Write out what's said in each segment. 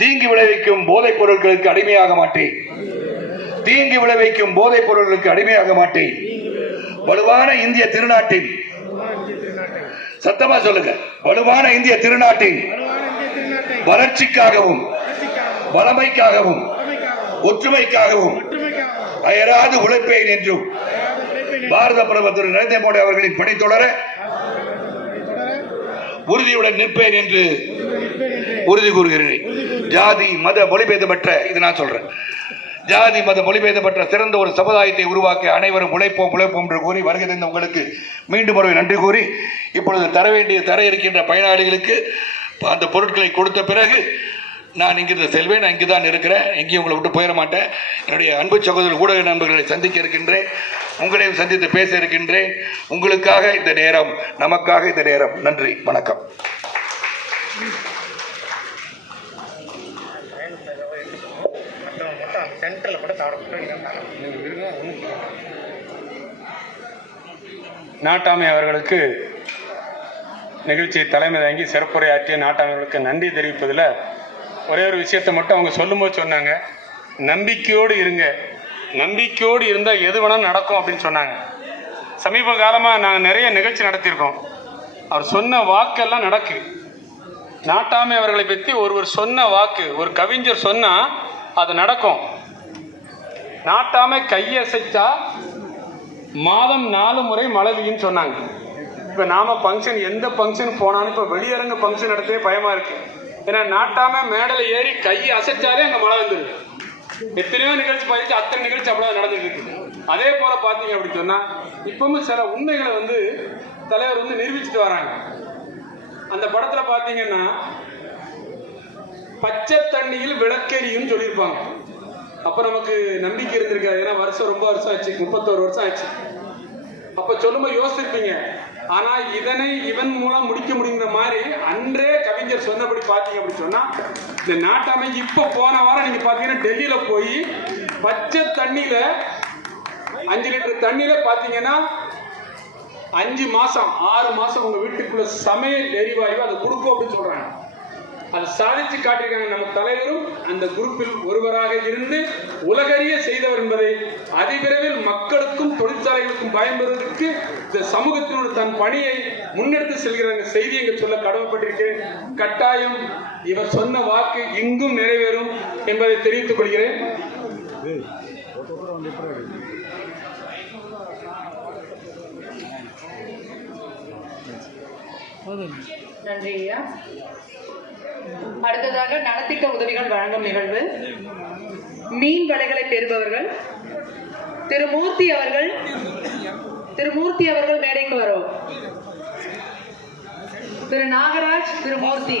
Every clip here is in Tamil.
தீங்கு விளைவிக்கும் போதைப் பொருட்களுக்கு அடிமையாக மாட்டேன். தீங்கு விளைவிக்கும் போதைப் பொருட்களுக்கு அடிமையாக மாட்டேன். வலுவான இந்திய திருநாட்டின், சத்தமா சொல்லுங்க, வலுவான இந்திய திருநாட்டின் வளர்ச்சிக்காகவும் வளமைக்காகவும் ஒற்றுமைக்காகவும் அயராது உழைப்பேன் என்றும் பாரத பிரதமர் திரு நரேந்திர மோடி அவர்களின் பணி தொடர உறுதியுடன் நிற்பேன் என்று உறுதி கூறுகிறேன். ஜாதி மத மொழிபேதமற்ற, இது நான் சொல்றேன், ஜாதி மத மொழிபேதமற்ற சிறந்த ஒரு சமுதாயத்தை உருவாக்க அனைவரும் உழைப்போம் என்று கூறி வருகை தந்த உங்களுக்கு மீண்டும் ஒரு நன்றி கூறி, இப்பொழுது தர இருக்கின்ற பயனாளிகளுக்கு அந்த பொருட்களை கொடுத்த பிறகு நான் இங்கிருந்து செல்வேன். நான் இங்குதான் இருக்கிறேன், எங்கேயும் உங்களை விட்டு போயிட மாட்டேன். என்னுடைய அன்பு சகோதரர் ஊடக நண்பர்களை சந்திக்க இருக்கின்றேன், உங்களையும் சந்தித்து பேச இருக்கின்றேன். உங்களுக்காக இந்த நேரம், நமக்காக இந்த நேரம். நன்றி, வணக்கம். நாட்டாமை அவர்களுக்கு நிகழ்ச்சியை தலைமை தாங்கி சிறப்புரையாற்றிய நாட்டாமை அவர்களுக்கு நன்றி தெரிவிப்பதில் ஒரே ஒரு விஷயத்தை மட்டும் அவங்க சொல்லும்போது சொன்னாங்க, நம்பிக்கையோடு இருங்க, நம்பிக்கையோடு இருந்தால் எது வேணாலும் நடக்கும் அப்படின்னு சொன்னாங்க. சமீப காலமாக நாங்கள் நிறைய நிகழ்ச்சி நடத்தியிருக்கோம். அவர் சொன்ன வாக்கெல்லாம் நடக்கு. நாட்டாமை அவர்களை பற்றி ஒருவர் சொன்ன வாக்கு, ஒரு கவிஞர் சொன்னால் அது நடக்கும். நாட்டாமை கையசைச்சா மாதம் 4 முறை மழை பெய்யும்னு சொன்னாங்க. இப்போ நாம ஃபங்க்ஷன், எந்த ஃபங்க்ஷன் போனாலும் இப்போ வெளியரங்க ஃபங்க்ஷன் நடத்தவே பயமாக இருக்குது. ஏன்னா நாட்டாமை மேடையில் ஏறி கையை அசைச்சாலே அங்கே மழை வந்துடுது. எத்தனையோ நிகழ்ச்சி பார்த்து அத்தனை நிகழ்ச்சி அப்படிதான் நடந்துட்டு இருக்கு. அதே போல பார்த்தீங்க அப்படின்னு சொன்னால் இப்பவும் சில உண்மைகளை தலைவர் நிரூபிச்சுட்டு வராங்க. அந்த படத்தில் பார்த்தீங்கன்னா பச்சை தண்ணியில் விளக்கெரியும் சொல்லியிருப்பாங்க. அப்போ நமக்கு நம்பிக்கை இருந்திருக்காது, ஏன்னா ரொம்ப வருஷம் ஆச்சு, 31 வருஷம் ஆச்சு. அப்போ சொல்லும்போது யோசிச்சிருப்பீங்க. ஆனால் இவன் மூலம் முடிக்க முடியுங்கிற மாதிரி அன்றே கவிஞர் சொன்னபடி பார்த்தீங்க அப்படின்னு சொன்னால், இந்த நாட்டாமை இப்போ போன வாரம் நீங்கள் பார்த்தீங்கன்னா டெல்லியில் போய் பச்சை தண்ணியில் 5 லிட்டர் தண்ணியில் பார்த்தீங்கன்னா 5 மாதம் 6 மாதம் உங்கள் வீட்டுக்குள்ள சமையல் எரிவாயு அதை கொடுக்கும் அப்படின்னு சொல்கிறாங்க. அதை சாதித்து காட்டியிருக்காங்க. நம்ம தலைவரும் அந்த குரூப்பில் ஒருவராக இருந்து உலகறிய செய்தவர் என்பதை அதிவிரைவில் மக்களுக்கும் தொழிற்சாலைகளுக்கும் பயன்பெறுவதற்கு இந்த சமூகத்தினுடைய தன் பணியை முன்னெடுத்து செல்கிற செய்தி எங்கள் சொல்ல கடமைப்பட்டிருக்கிறேன். கட்டாயம் இவர் சொன்ன வாக்கு இங்கும் நிறைவேறும் என்பதை தெரிவித்துக் கொள்கிறேன். நன்றி ஐயா. அடுத்ததாக நலத்திட்ட உதவிகள் வழங்கும் நிகழ்வு. மீன் வலைகளை பெறுபவர்கள் திரு மூர்த்தி அவர்கள் மேடைக்கு வரும். திரு நாகராஜ், திரு மூர்த்தி,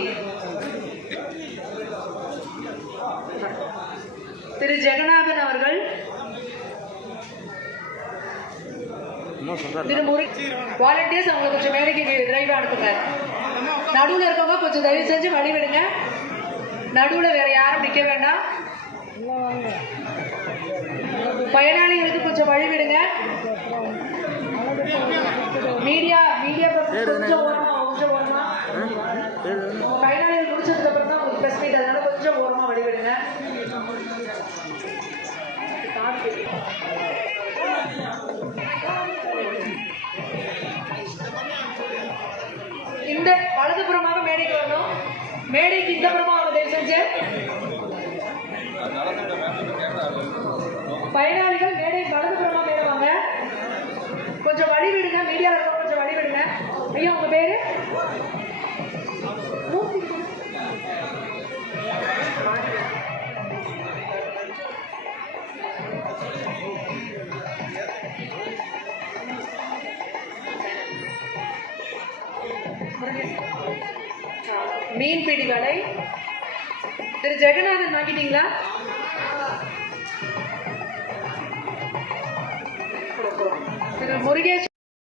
திரு ஜெகநாதன் அவர்கள், திரு வாலண்டியர்ஸ் அவங்க கொஞ்சம் மேடைக்கு விரைவா அனுப்புங்க. நடுவில் இருக்கவங்க கொஞ்சம் தயவு செஞ்சு வழி விடுங்க. நடுவில் வேற யாரும் நிற்க வேண்டாம். பயனாளிகளுக்கு கொஞ்சம் வழி விடுங்க. மீடியா கொஞ்சம் ஓரமா பயனாளிகள் முடிச்சதுக்கு அப்புறம் தான் உங்களுக்கு பிரஸ் மீட், அதனால கொஞ்சம் ஓரமா வழி விடுங்க. இந்த வலதுபுறமாக மேடைக்கு வரணும். மேடைக்கு இந்த புறமா தயவு செஞ்சு பயனாளிகள் மேடை வலதுபுறமா மேல வாங்க. கொஞ்சம் வழி விடுங்க. மீடியால இருக்கவங்க கொஞ்சம் வழி விடுங்க. ஐயா உங்க பேரு? மீன்பிடி வலை திரு ஜெகநாதன் வாங்கிட்டீங்களா? திரு முருகேஷ்